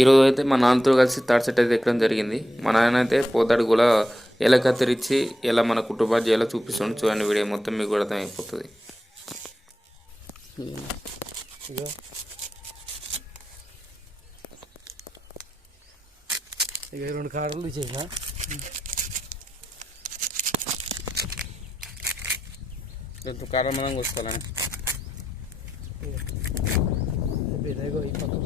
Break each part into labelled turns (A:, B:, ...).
A: ఈరోజు అయితే మా నాన్నతో కలిసి థర్డ్ సెట్ అయితే ఎక్కడం జరిగింది. మా నాన్న అయితే పోతాడు కూడా ఎలా కత్తిరించి ఎలా మన కుటుంబాలు చేయాలో చూపిస్తాడు చూడండి వీడియో మొత్తం మీకు కూడా అర్థమైపోతుంది.
B: ఇక రెండు
A: మనం కోసుకోవాలని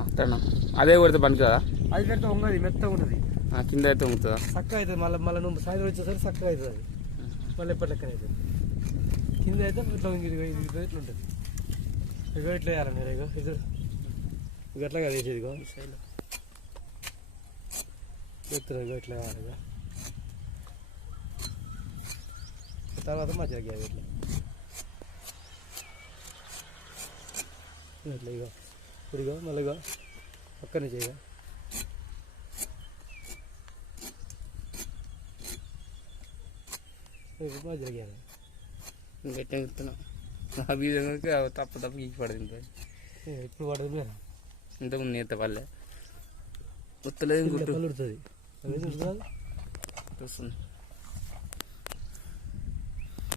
A: అట్టనా? అదే కొడితే పని కదా
B: అది పెడితే ఉన్నది మెత్తగా ఉంటుంది
A: ఆ, కింద అయితే ఉంటుందా
B: చక్కగా అవుతుంది మళ్ళీ మళ్ళీ నువ్వు సాయంత్రం వచ్చేసరికి చక్కగా అవుతుంది అది. మళ్ళీ ఎప్పటి లెక్కన అవుతుంది? కింద అయితే ఇట్లా ఇది ఇదిగో ఇట్లా ఉంటుంది. ఇదిగో ఇట్లా వేయాలి మీరు ఇగో ఇది. ఇక ఎట్లా కదా వేసేది ఇగో చెప్తారు ఇగో ఇట్లా వేయాలి ఇగో తర్వాత మధ్యలో ఇట్లా. ఇట్లా ఇగో ఇప్పుడు ఇగో మళ్ళీ ఇగో పక్క నుంచి ఇగో ఇగో మధ్యలో గీయాలి
A: గట్టిగా చెప్తున్నా? ఆ విధంగా తప్ప తప్ప గీకి పడింది
B: ఏ, ఇప్పుడు పడదు
A: ఇంతకుముందు నేత పల్లె గుర్తులేదు గుర్తు వస్తుంది